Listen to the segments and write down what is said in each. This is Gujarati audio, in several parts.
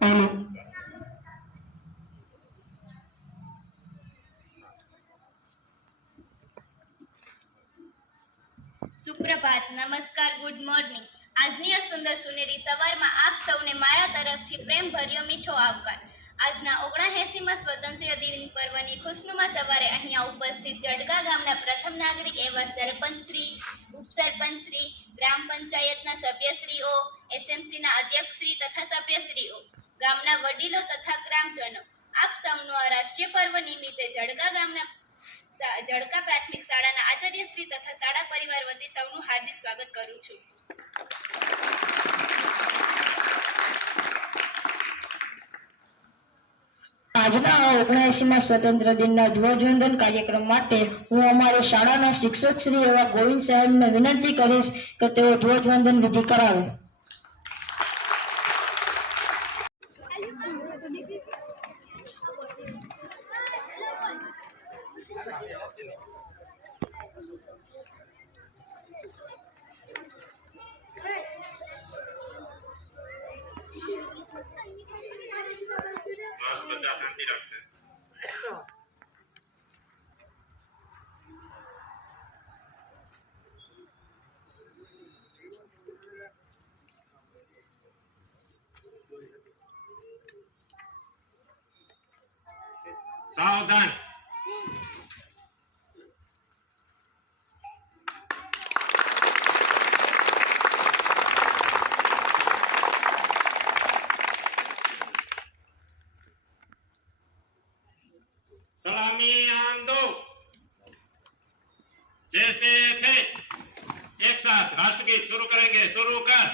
हेलो। सुप्रभात, नमस्कार, गुड मॉर्निंग। આજની આ સુંદર સુનેરી સવારમાં આપ સૌને મારા તરફથી પ્રેમભર્યો મીઠો આવકાર। આજના 79માં સ્વતંત્ર દિન પર્વની ખુશનુમા સવારે અહીંયા ઉપસ્થિત જડગા ગામના પ્રથમ નાગરિક એવા સરપંચશ્રી, ઉપસરપંચશ્રી, ગ્રામ પંચાયતના સભ્યશ્રીઓ, એસએમસીના અધ્યક્ષશ્રી તથા સભ્યશ્રીઓ, ગામના વડીલો તથા ગ્રામજનો, આપ સૌનું આ રાષ્ટ્રીય પર્વ નિમિત્તે જડગા પ્રાથમિક શાળાના આચાર્યશ્રી તથા શાળા પરિવાર વતી સૌનું હાર્દિક સ્વાગત કરું છું। આજના 79માં સ્વતંત્ર દિનના ધ્વજવંદન કાર્યક્રમ માટે હું અમારી શાળાના શિક્ષક શ્રી એવા ગોવિંદ સાહેબને વિનંતી કરીશ કે તેઓ ધ્વજવંદન વિધિ કરાવે। બધા શાંતિ રાખશે। સાવધાન। सलामी आम दो, जैसे थे। एक साथ राष्ट्रगीत शुरू करेंगे। शुरू कर।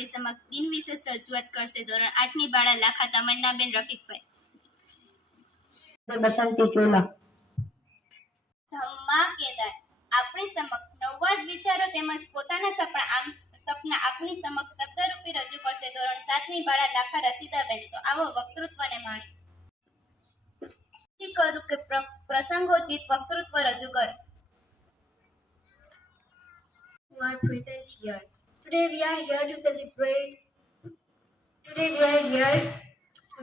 આપણી સમક્ષ દિન વિશેષ રજૂઆત કરશે ધોરણ 8ની બાળા લાખા તમન્નાબેન રફીકભાઈ. બસંતી ચોલા. ધમાકેદાર. આપણી સમક્ષ નવા જ વિચારો તેમજ પોતાના સપના આપણી સમક્ષ શબ્દરૂપી રજૂ કરશે ધોરણ 7ની બાળા લાખા રસીદાબેન. તો આવો વક્તૃત્વને માણીએ. કરું કે પ્રસંગોચિત વક્તૃત્વ રજૂ કરો. Who are present here. Today we are here to celebrate. Today we are here,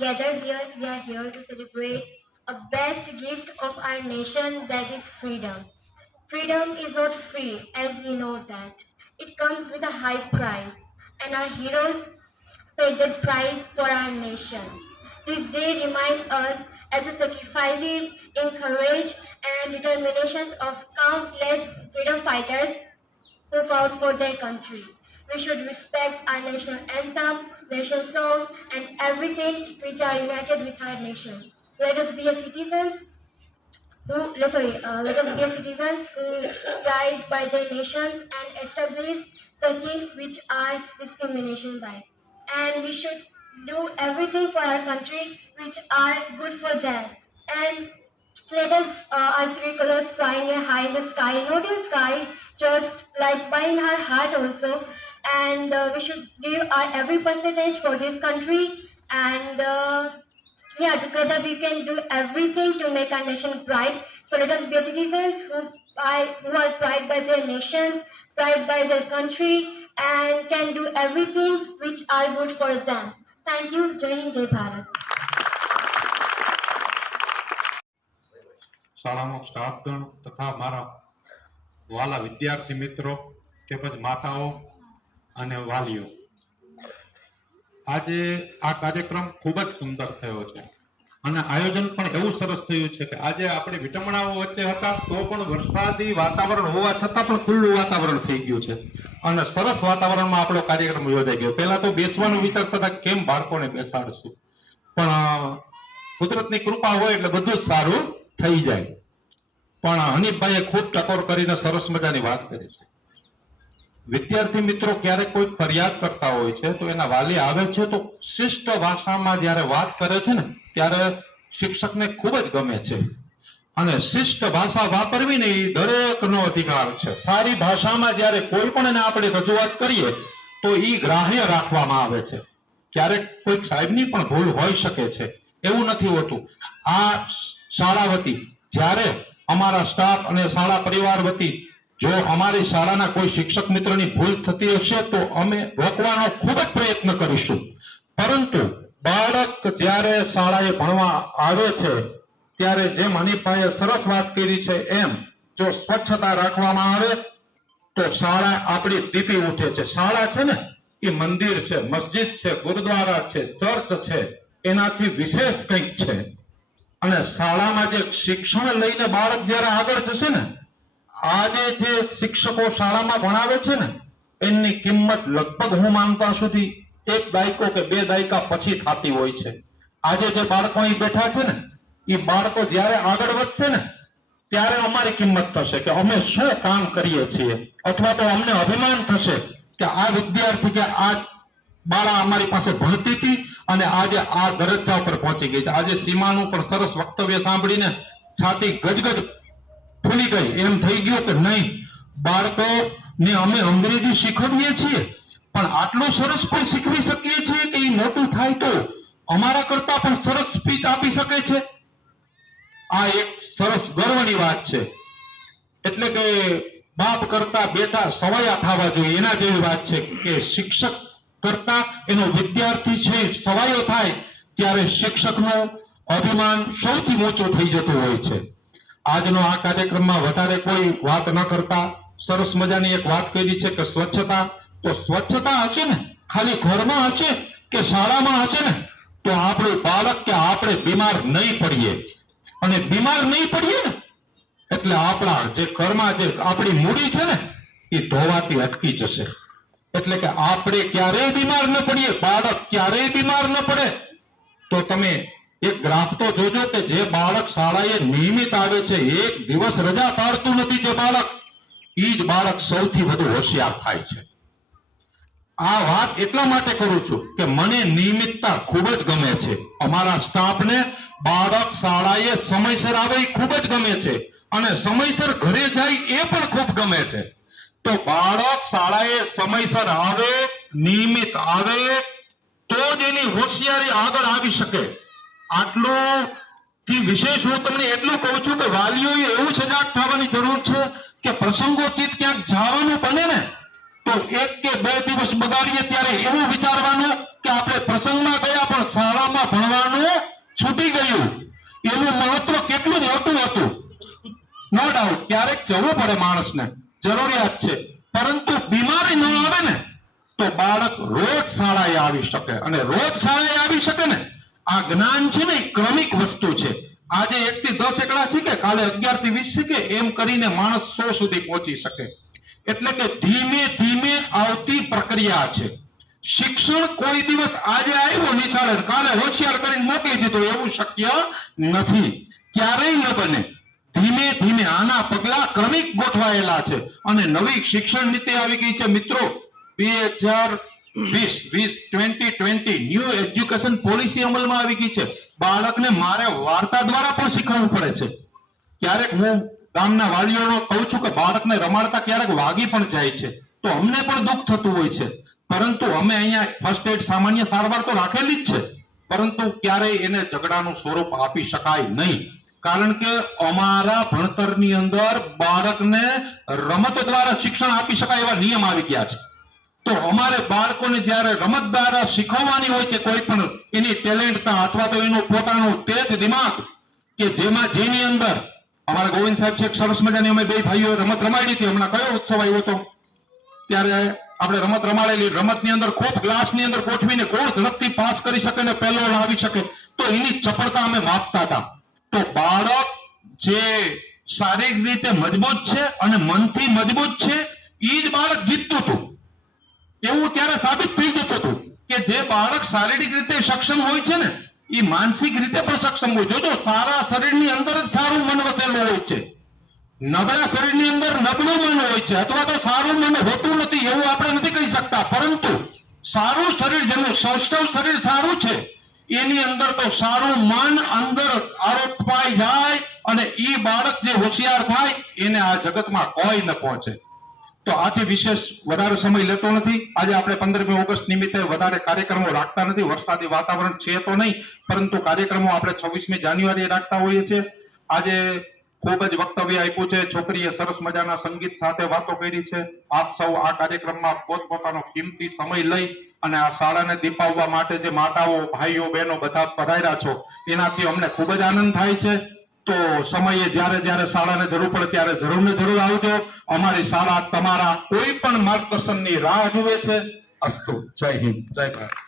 gathered here, we are here to celebrate a best gift of our nation, that is freedom. Freedom is not free, as we know that. It comes with a high price, and our heroes paid that price for our nation. This day reminds us of the sacrifices in courage and determinations of countless freedom fighters who fought for their country. We should respect our national anthem, nation song, and everything which are united with our nation. Let us be a citizens who guide by their nations and establish the things which are discrimination by. And we should do everything for our country which are good for them. And let us our three colors flying high in the sky, not in sky, just like by in our heart also. And we should give our every percentage for this country. And together we can do everything to make our nation bright. So let us be citizens who are proud by their nation, proud by their country, and can do everything which are good for them. Thank you. Jai Hind, Jai Bharat. શાળાનો સ્ટાફગણ તથા મારા વાલા વિદ્યાર્થી મિત્રો તેમજ માતાઓ અને વાલીઓ, આજે આ કાર્યક્રમ ખૂબ જ સુંદર થયો છે અને આયોજન પણ એવું સરસ થયું છે કે આજે આપણે વિટમણાઓ વચ્ચે હતા તો પણ વરસાદી વાતાવરણ હોવા છતાં પણ ખુલ્લું વાતાવરણ થઈ ગયું છે અને સરસ વાતાવરણમાં આપણો કાર્યક્રમ યોજાઈ ગયો. પહેલા તો બેસવાનું વિચારતા હતા કેમ બાળકોને બેસાડશું, પણ કુદરતની કૃપા હોય એટલે બધું જ સારું થઈ જાય. પણ હનીફભાઈએ ખૂબ ટકોર કરીને સરસ મજાની વાત કરી છે. વિદ્યાર્થી મિત્રો ક્યારેક કોઈ ફરિયાદ કરતા હોય છે તો એના વાલી આવે છે તો શિષ્ટ ભાષામાં જ્યારે વાત કરે છે ને ત્યારે શિક્ષકને ખૂબ જ ગમે છે. અને શિષ્ટ ભાષા વાપરવી ને એ દરેકનો અધિકાર છે. સારી ભાષામાં જ્યારે કોઈ પણ એને આપણે રજૂઆત કરીએ તો એ ગ્રાહ્ય રાખવામાં આવે છે. ક્યારેક કોઈક સાહેબની પણ ભૂલ હોઈ શકે છે, એવું નથી હોતું. આ શાળા વતી જ્યારે અમારા સ્ટાફ અને શાળા પરિવાર વતી જો અમારી શાળાના કોઈ શિક્ષક મિત્રની ભૂલ થતી હશે તો અમે રોકવાનો ખૂબ જ પ્રયત્ન કરીશું. પરંતુ બાળક જ્યારે શાળાએ ભણવા આવે છે ત્યારે જેમ હનીફભાઈએ સરસ વાત કરી છે એમ જો સ્વચ્છતા રાખવામાં આવે તો શાળા આપણી દીપી ઉઠે છે. શાળા છે ને એ મંદિર છે, મસ્જિદ છે, ગુરુદ્વારા છે, ચર્ચ છે, એનાથી વિશેષ કંઈક છે. અને શાળામાં જે શિક્ષણ લઈને બાળક જ્યારે આગળ જશે ને, આજે જે શિક્ષકો શાળામાં ભણાવે છે ને એની કિંમત લગભગ હું માનતા સુધી 1 દાયકો કે 2 દાયકા પછી થતી હોય છે. આજે જે બાળકો અહીં બેઠા છે ને એ બાળકો જ્યારે આગળ વધશે ને ત્યારે અમારી કિંમત થશે કે અમે શું કામ કરીએ છીએ, અથવા તો અમને અભિમાન થશે કે આ વિદ્યાર્થી કે આ બાળા અમારી પાસે ભણતી હતી અને આજે આ દરજ્જા પર પહોંચી ગઈ છે. આજે સીમાનું પણ સરસ વક્તવ્ય સાંભળીને છાતી ગજગજ ફૂલી ગઈ. એમ થઈ ગયું કે નહીં, બાળકોને અમે અંગ્રેજી શીખવીએ છીએ પણ આટલું સરસ પણ શીખવી શકીએ છીએ કે એ મોટું થાય તો અમારા કરતા પણ સરસ સ્પીચ આપી શકે છે. આ એક સરસ ગર્વની વાત છે. એટલે કે બાપ કરતા બેટા સવાયા થવા જોઈએ એના જેવી વાત છે કે શિક્ષક કરતા એનો વિદ્યાર્થી છે સવાયો થાય ત્યારે શિક્ષકનું અભિમાન સૌથી ઊંચું થઈ જતું હોય છે. આજનો આ કાર્યક્રમમાં વધારે કોઈ વાત ન કરતા સરસ મજાની એક વાત કરી છે કે સ્વચ્છતા. તો સ્વચ્છતા હશે ને ખાલી ઘરમાં હશે કે શાળામાં હશે ને તો આપણું બાળક કે આપણે બીમાર નહીં પડીએ. અને બીમાર નહીં પડીએ ને એટલે આપણા જે ઘરમાં જે આપણી મૂડી છે ને એ ધોવાતી અટકી જશે. એટલે કે આપણે ક્યારેય બીમાર ન પડીએ, બાળક ક્યારેય બીમાર ન પડે. તો તમે એક ગ્રાફ તો જોજો કે જે બાળક શાળાએ નિયમિત આવે છે, 1 દિવસ રજા પાડતું નથી જે બાળક, એ જ બાળક સૌથી વધુ હોશિયાર થાય છે. આ વાત એટલા માટે કરું છું કે મને નિયમિતતા ખૂબ જ ગમે છે. અમારા સ્ટાફને બાળક શાળાએ સમયસર આવે એ ખૂબ જ ગમે છે અને સમયસર ઘરે જાય એ પણ ખૂબ ગમે છે. તો બાળક શાળાએ સમયસર આવે, નિયમિત આવે, તો જ એની હોશિયારી આગળ આવી શકે. આટલું થી વિશેષ હું તમને એટલું કહું છું કે વાલીઓએ એવું સજાગ થવાની જરૂર છે કે પ્રસંગોચિત ક્યાંક જવાનું બને ને તો 1 કે 2 દિવસ બગાડીએ ત્યારે એવું વિચારવાનું કે આપણે પ્રસંગમાં ગયા પણ શાળામાં ભણવાનું છૂટી ગયું. એનું મહત્વ કેટલું મોટું હતું. નો ડાઉટ ક્યારેક જવું પડે માણસને, જરૂરિયાત છે, પરંતુ બીમારી ન આવે ને તો બાળક રોજ શાળાએ આવી શકે. અને રોજ શાળાએ આવી શકે ને આ જ્ઞાન છે ને એ ક્રમિક વસ્તુ છે. આજે 1 થી 10 એકડા શીખે, કાલે 11 થી 20 શીખે, એમ કરીને માણસ 100 સુધી પહોંચી શકે. એટલે કે ધીમે ધીમે આવતી પ્રક્રિયા છે. શિક્ષણ કોઈ દિવસ આજે આવ્યો નિશાળે કાલે હોશિયાર કરીને મોકલી દીધો એવું શક્ય નથી, ક્યારેય ન બને. ધીમે ધીમે આના પગલા ક્રમિક ગોઠવાયેલા છે અને નવી શિક્ષણ નીતિ આવી ગઈ છે મિત્રો. 2020 ન્યૂ એજ્યુકેશન પોલિસી અમલમાં આવી ગઈ છે. બાળકને મારે વાર્તા દ્વારા પણ શીખવવું પડે છે. ક્યારેક હું ગામના વાલીઓનો કહું છું કે બાળકને રમાડતા ક્યારેક વાગી પણ જાય છે તો અમને પણ દુઃખ થતું હોય છે, પરંતુ અમે અહીંયા ફર્સ્ટ એડ સામાન્ય સારવાર તો રાખેલી જ છે, પરંતુ ક્યારેય એને ઝઘડાનું સ્વરૂપ આપી શકાય નહીં. કારણ કે અમારા ભણતરની અંદર બાળકને રમત દ્વારા શિક્ષણ આપી શકાય એવા નિયમ આવી ગયા છે. તો અમારે બાળકોને જ્યારે રમત દ્વારા શીખવવાની હોય છે કોઈ પણ એની ટેલેન્ટતા અથવા તો એનું પોતાનું તેજ દિમાગ કે જેની અંદર અમારા ગોવિંદ સાહેબ છે સરસ મજાની અમે 2 ભાઈઓ રમત રમાડી હતી. હમણાં કયો ઉત્સવ આવ્યો હતો ત્યારે આપણે રમત રમાડેલી. રમતની અંદર ખૂબ ગ્લાસની અંદર ગોઠવીને કોણ ઝડપથી પાસ કરી શકે ને પહેલો લાવી શકે તો એની ચપળતા અમે માપતા હતા. તો બાળક જે શારીરિક રીતે મજબૂત છે અને મનથી મજબૂત છે એ જ બાળક જીતતું હતું. એવું ત્યારે સાબિત થઈ જતું હતું કે જે બાળક શારીરિક રીતે સક્ષમ હોય છે ને એ માનસિક રીતે પણ સક્ષમ હોય. જોજો સારા શરીરની અંદર જ સારું મન વસેલું હોય છે, નબળા શરીરની અંદર નબળું મન હોય છે, અથવા તો સારું મન હોતું નથી એવું આપણે નથી કહી શકતા. પરંતુ સારું શરીર જેનું સૌષ્ઠવ શરીર સારું છે એની અંદર તો સારું મન અંદર આરોપાઈ જાય અને એ બાળક જે હોશિયાર થાય એને આ જગતમાં કોઈ ન પહોંચે. તો આથી વિશેષ વધારે સમય લેતો નથી. આજે આપણે 15મી ઓગસ્ટ નિમિત્તે વધારે કાર્યક્રમો રાખતા નથી. વરસાદી વાતાવરણ છે તો નહીં, પરંતુ કાર્યક્રમો આપણે 26મી જાન્યુઆરીએ રાખતા હોઈએ છીએ. આજે ખૂબ જ વક્તવ્ય આપ્યું છે. છોકરીએ સરસ મજાના સંગીત સાથે વાતો કરી છે. આપ સૌ આ કાર્યક્રમમાં પોતપોતાનો કિંમતી સમય લઈ અને આ શાળાને દીપાવવા માટે જે માતાઓ, ભાઈઓ, બહેનો બધા પધાર્યા છો એનાથી અમને ખૂબ જ આનંદ થાય છે. તો સમયે જ્યારે જ્યારે શાળાને જરૂર પડે ત્યારે જરૂર ને જરૂર આવજો. અમારી શાળા તમારા કોઈ પણ માર્ગદર્શનની રાહ જુએ છે. અસ્તુ. જય હિન્દ, જય ભારત.